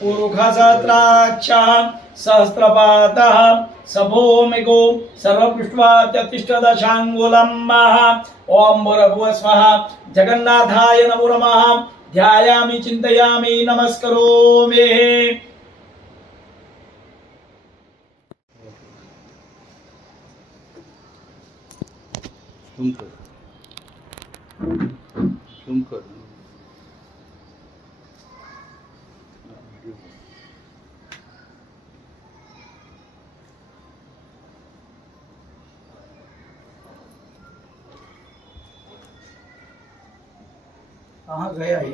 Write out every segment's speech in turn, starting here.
पुरुखसत्राक्षा सहस्रपातः सभोमिगो सर्वपृष्ठवात्यतिष्ठदशाङ्गुलम् ओम भूर्भुवः स्वः जगन्नाथाय नमो नमः ध्यायामि चिन्तयामि नमस्करोमि। कहाँ गया है?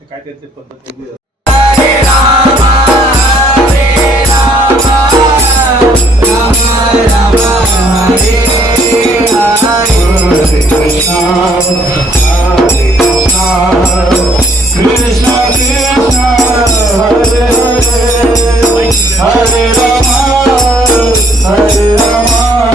काय त्याचे पद्धत Hare Rama,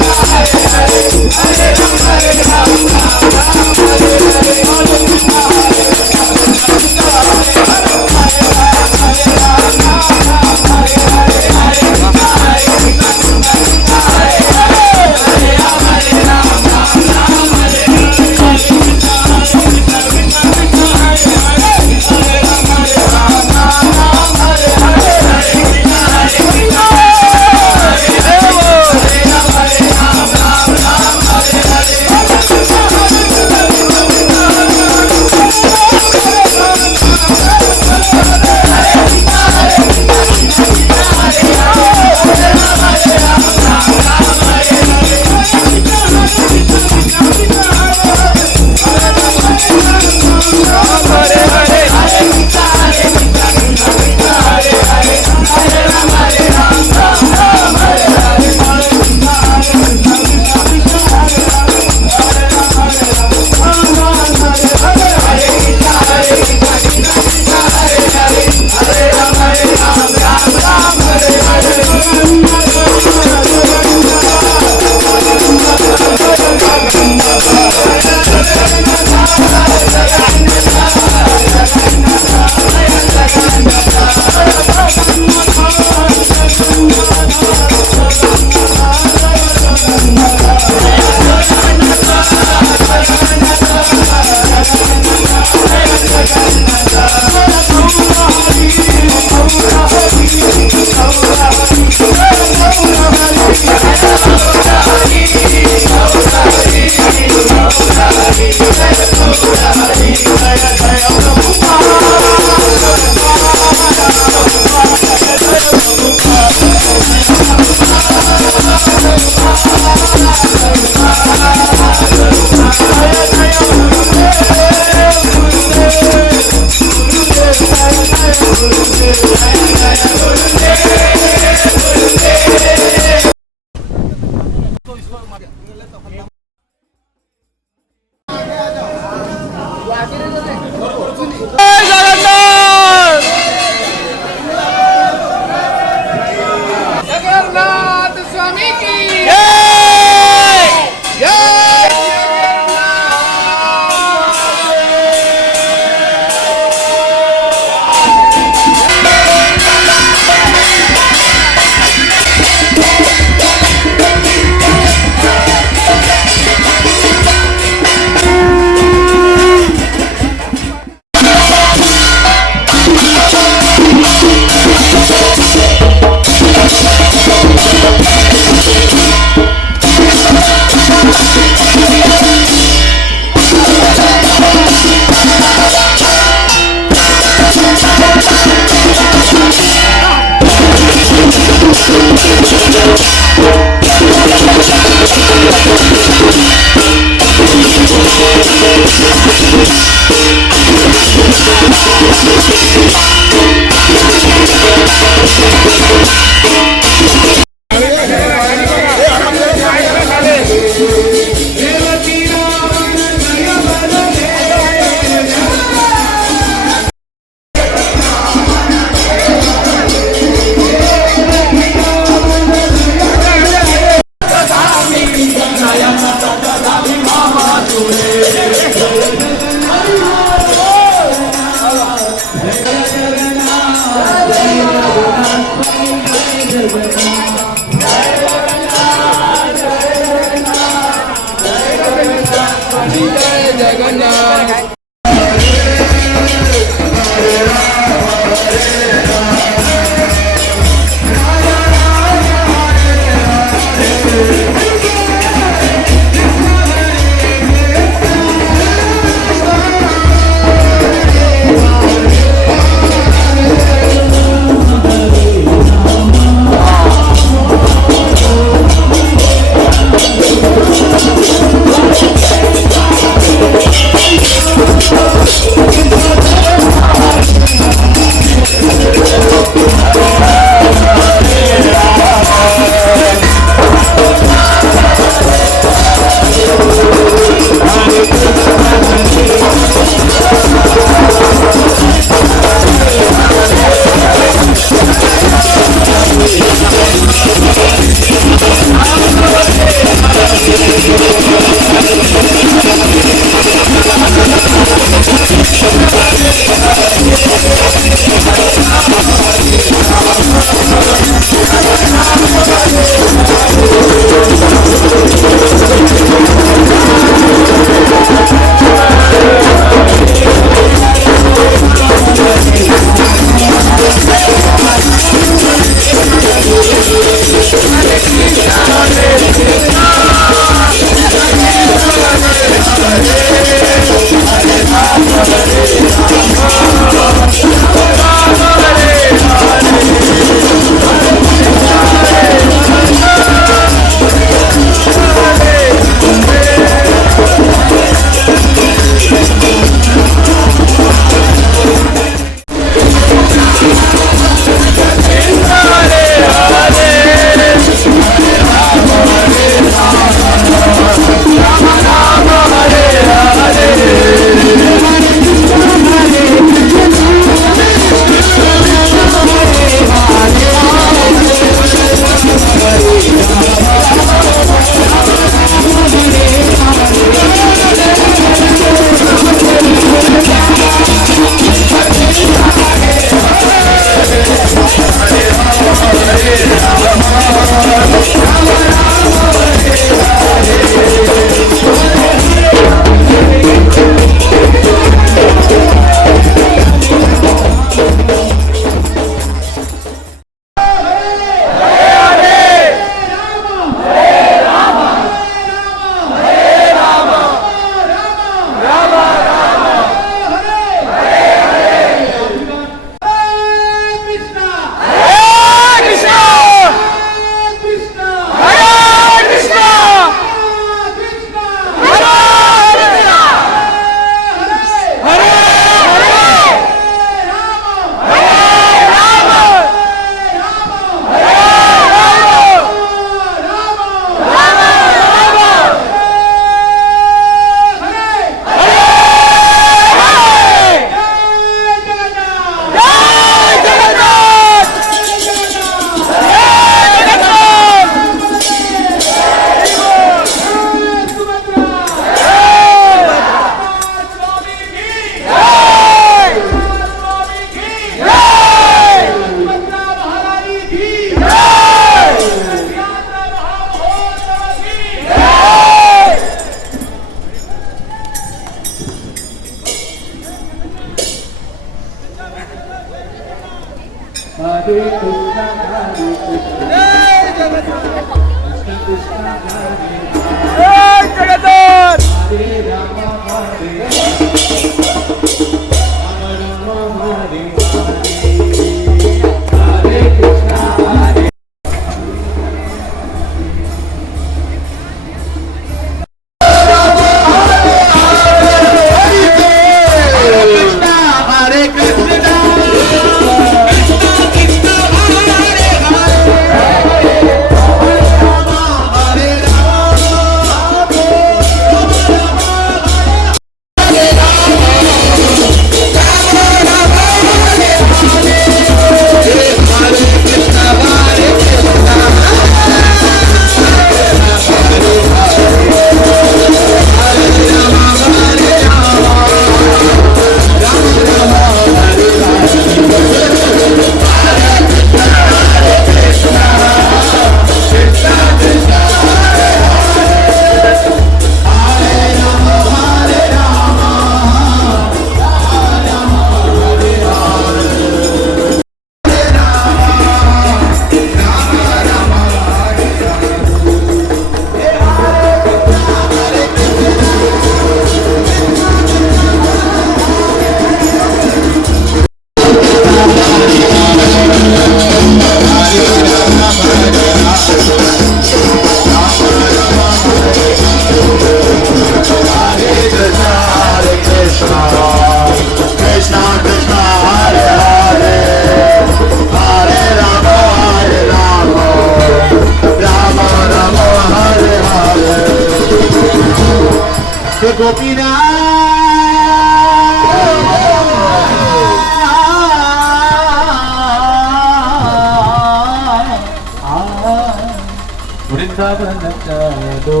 वृंदावन चलो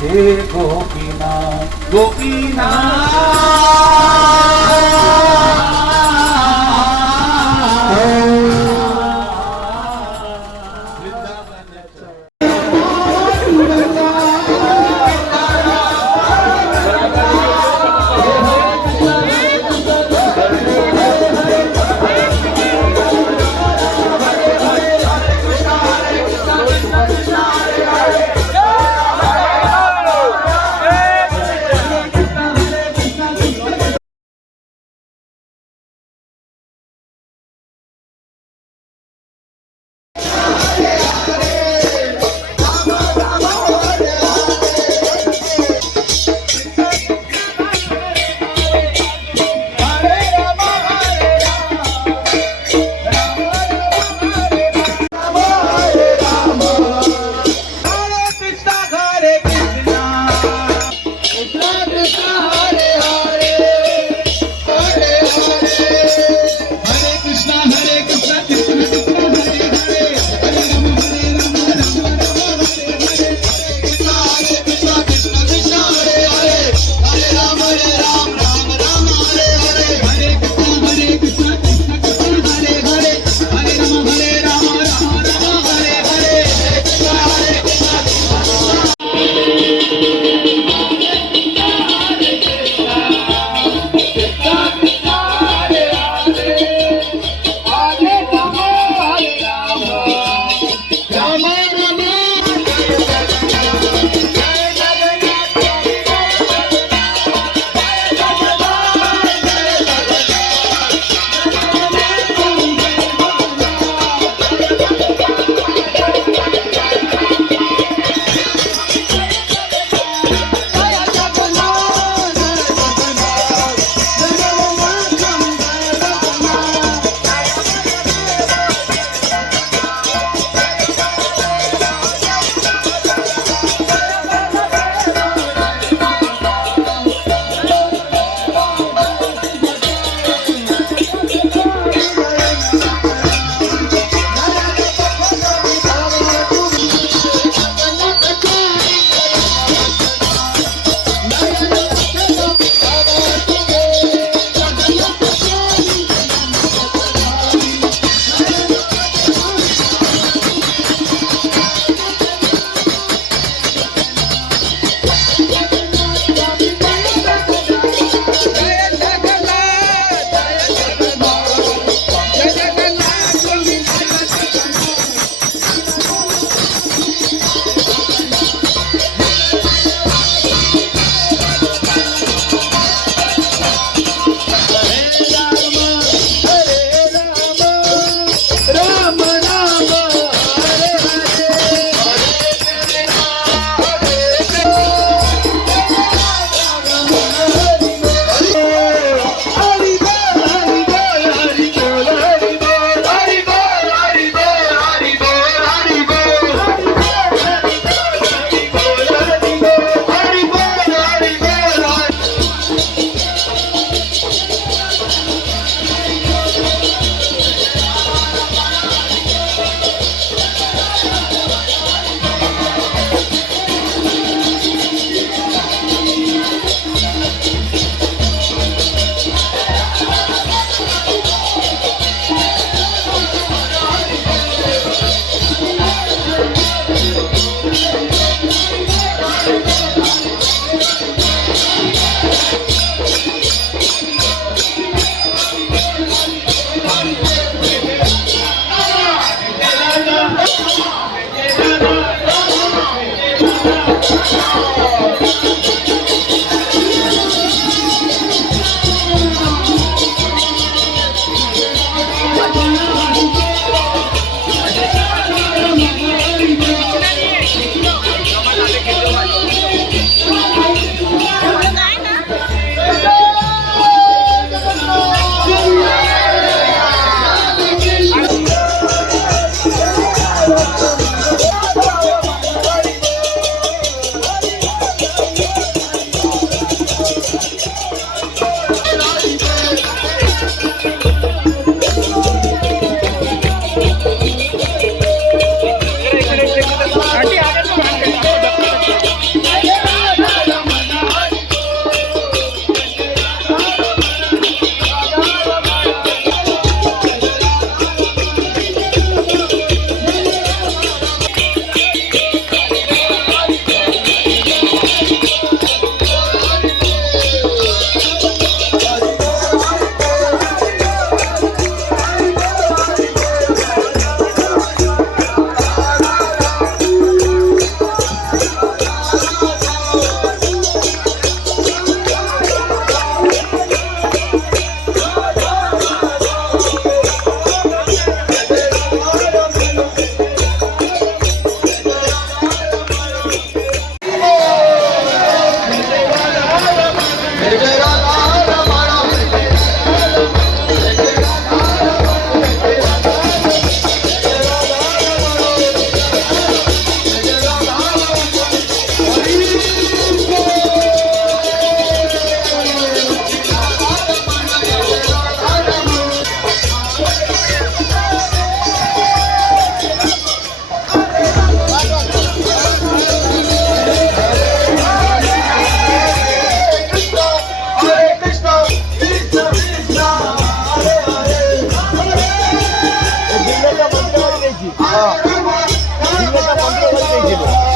हे गोपीनाथ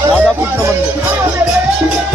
राधाकृष्ण मंदिर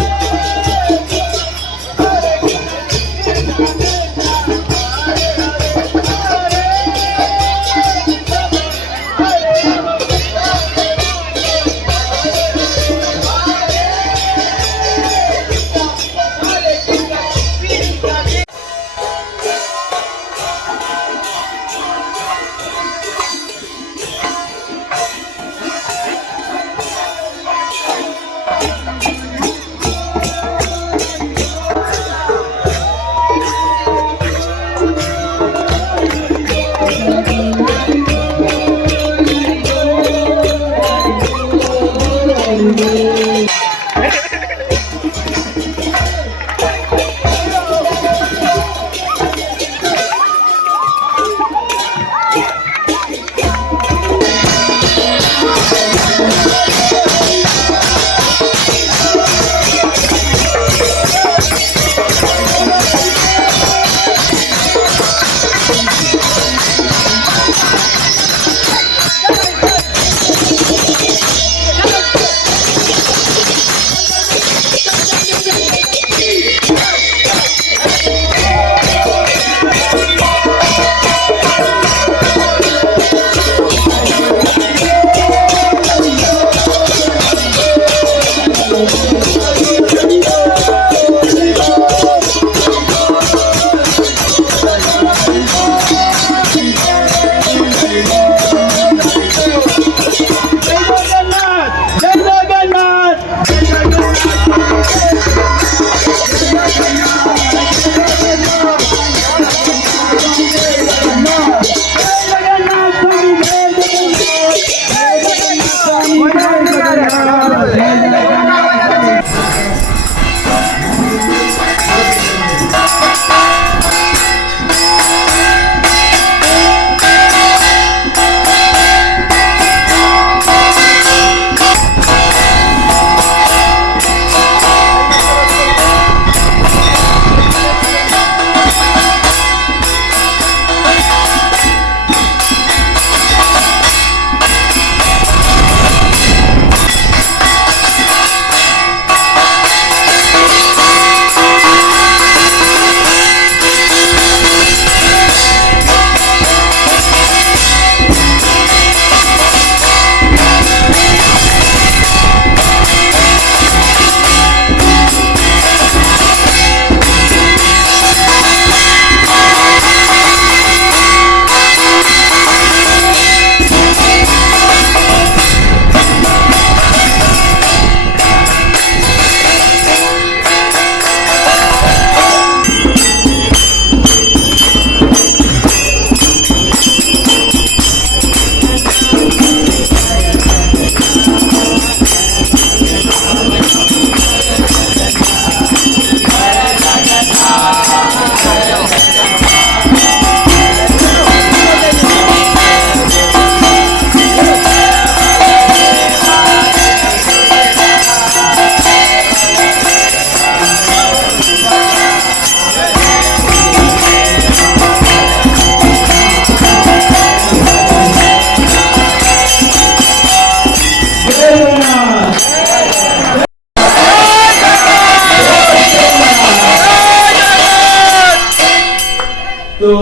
तो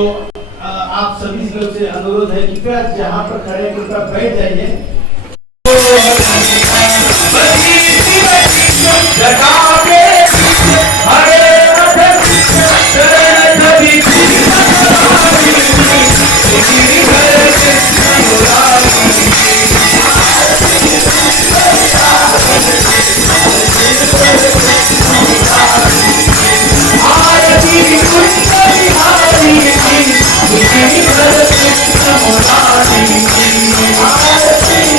आप सभी से अनुरोध है कृपया जहाँ पर खड़े हैं कृपया बैठ जाइए। Hare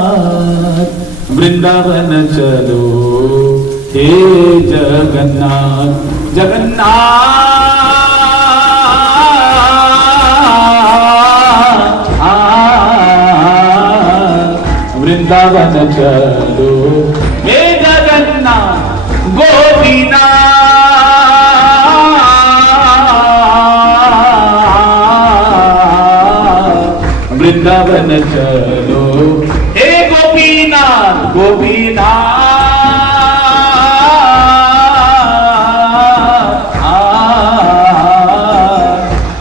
जगन्नाथ वृंदावन चलो हे जगन्नाथ जगन्नाथ वृंदावन चलो हे जगन्नाथ गोपीनाथ वृंदावन चलो हे गोपीनाथ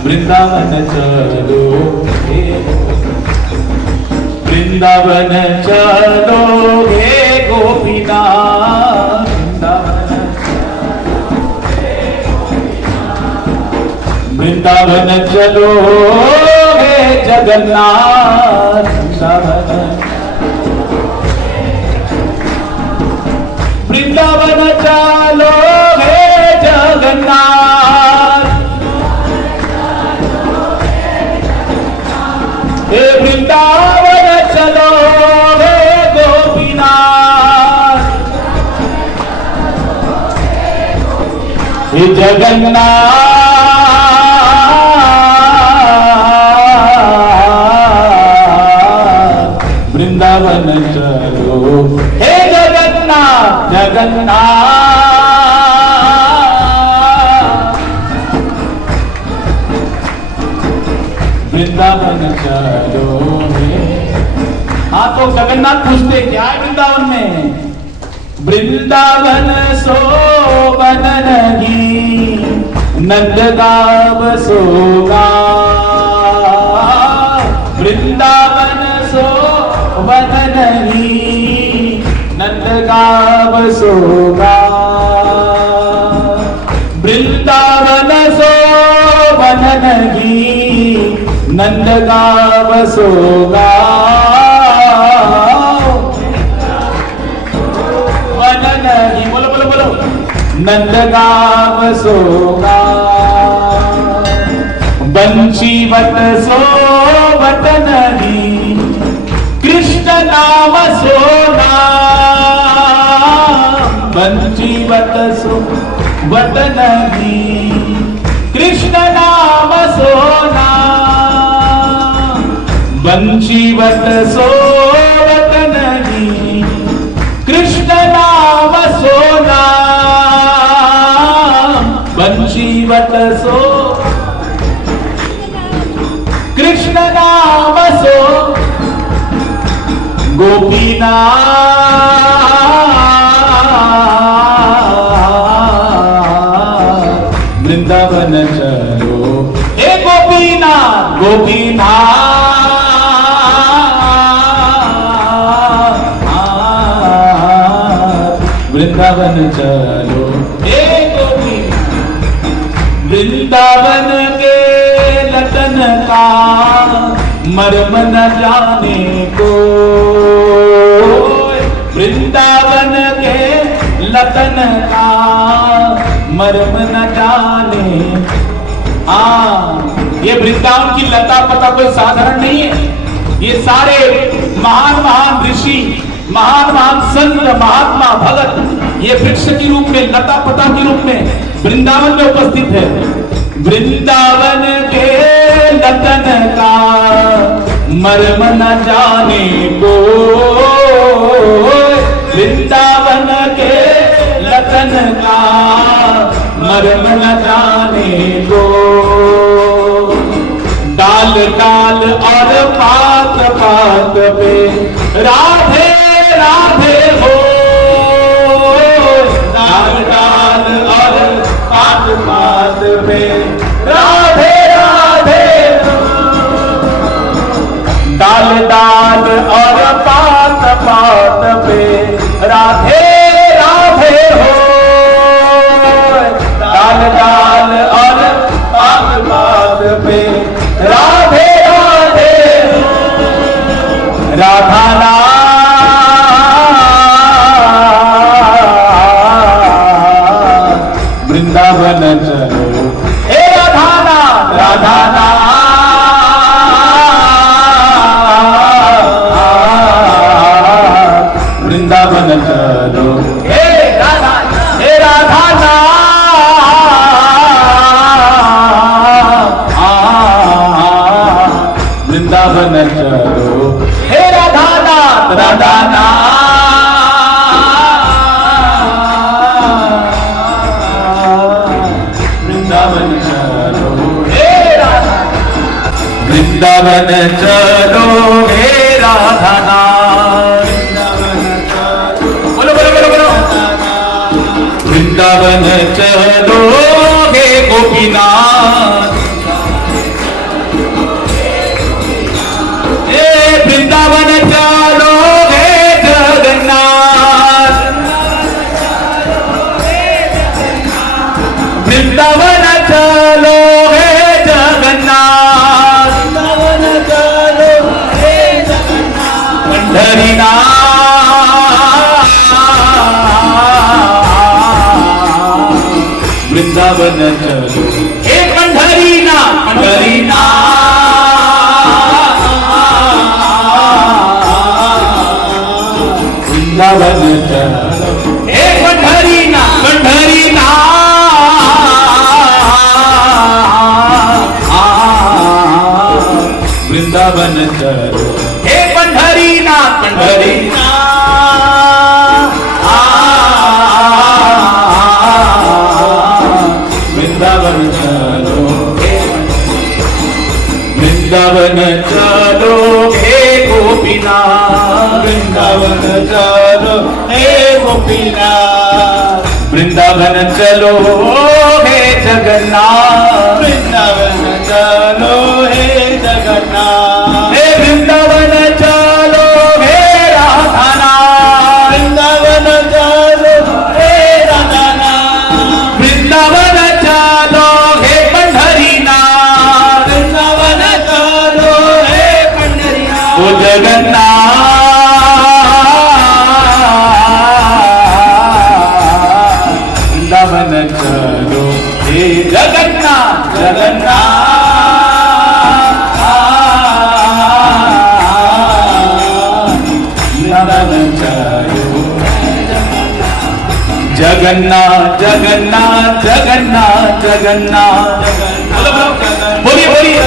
वृंदावन चलो हे वृंदावन चलो हे गोपीनाथ वृंदावन चलो हे जगन्नाथ वृंदावन चलो हे जगन्नाथ हे वृंदावन चलो हे गोपीनाथ हे जगन्नाथ वृंदावन चलो हे जगन्नाथ जगन्नाथ वृंदावन चलो हे। हाँ तो जगन्नाथ पूछते क्या है वृंदावन में? वृंदावन सोवन नहीं नंद गाव सोगा वृंदावन सोवन नहीं नंद गाव सोगा वृंदावन सोवन नहीं नंद गाव सोगा वन नहीं बोलो बोलो बोलो नंद गाव सोगा बंशीवत सोवत नहीं कृष्ण नाम सोना बंशीवत सोवत नहीं कृष्ण नाम सोना बंशीवत सोवत नहीं कृष्ण नाम सोना बंशीवत सो कृष्ण नाम सो गोपीनाथ वृंदावन चलो हे गोपीनाथ गोपीनाथ वृंदावन चलो हे गोपीनाथ वृंदावन के लतन का मर्म न जाने को वृंदावन के लतन का मर्म न जाने। ये वृंदावन की लता पता कोई साधारण नहीं है। ये सारे महान महान ऋषि महान महान संत महात्मा भगत ये वृक्ष के रूप में, लता पता के रूप में वृंदावन में उपस्थित है। वृंदावन के लतन का मर्म न जाने को, वृंदावन के लतन का मर्म न जाने को। डाल डाल और पात पात पे राधे राधे हो, डाल डाल और पात पात पे राधे राधे हो, डाल डाल और पात पात पे राधे राधे हो, डाल डाल और पात पात पे राधे राधे हो। राधा वृंदावन चलो, हे राधा राधा वृंदावन चलो, हे राधा वृंदावन चलो, हे राधा वृंदावन चलो, हे राधा, वृंदावन चलो, हे राधा, बोलो बोलो बोलो बोलो, वृंदावन चलो, हे गोपीनाथ, वृंदावन चलो, हे जगन्नाथ, वृंदावन चलो, हे जगन्नाथ, वृंदावन चलो, हे जगन्नाथ, पंढरीनाथ, वृंदावन चलो, हे पंढरीनाथ, पंढरीनाथ, वृंदावन चलो, हे पंढरीनाथ, पंढरीनाथ, वृंदावन चलो, हे पंढरीनाथ, पंढरीनाथ, वृंदावन चलो, वृंदावन चलो, हे गोपीनाथ, वृंदावन चलो, हे गोपीनाथ, वृंदावन चलो, हे जगन्नाथ, वृंदावन चलो, हे जगन्नाथ, हे वृंदावन चलो, हे राधानाथ, वृंदावन चलो, हे राधानाथ, वृंदावन चलो, हे पंढरीनाथ, वृंदावन चलो, हे पंढरीनाथ, ओ जगन्नाथ, वृंदावन चलो, हे जगन्नाथ, जगन्नाथ, वृंदावन चलो, जगन्नाथ, जगन्नाथ, जगन्नाथ, जगन्नाथ, बोलिए बोलिए,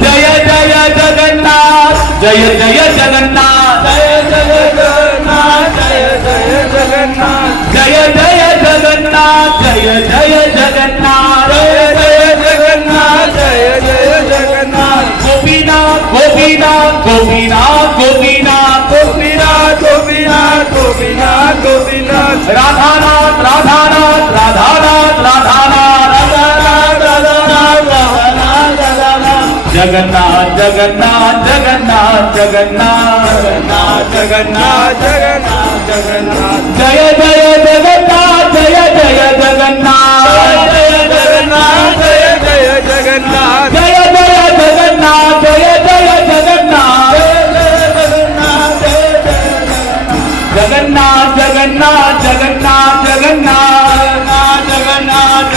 जय जय जगन्नाथ, जय जय जगन्नाथ, जय जय जगन्नाथ, जय जय जगन्नाथ, जय जय जगन्नाथ, जय जय जगन्नाथ, जय जय जगन्नाथ, जय जय जगन्नाथ, गोपीनाथ, गोपीनाथ, गोपीनाथ, गोपीनाथ, गोपीनाथ, गोपीनाथ, गोपीनाथ, गोपीनाथ, राधानाथ, राधानाथ, राधानाथ, राधानाथ, राधानाथ, राधानाथ, राधानाथ, राधानाथ, जगन्नाथ, जगन्नाथ, जगन्नाथ, जगन्नाथ, जगन्नाथ, जगन्नाथ, जगन्नाथ, जय जय जगन्नाथ, जय जय जगन्नाथ, जय जगन्नाथ, जय जय जगन्नाथ, जय जय जगन्नाथ, जय जय जगन्नाथ, जगन्नाथ, जगन्नाथ, जगन्नाथ, जगन्नाथ, जगन्नाथ, जगन्नाथ,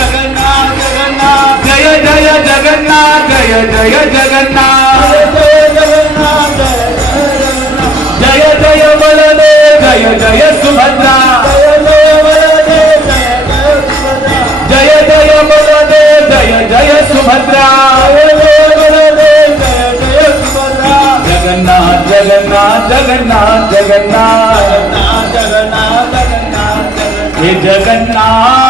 जगन्नाथ, जय जय जगन्नाथ, जय जय जगन्नाथ, जय जय जगन्नाथ, जय जय बलदेव, का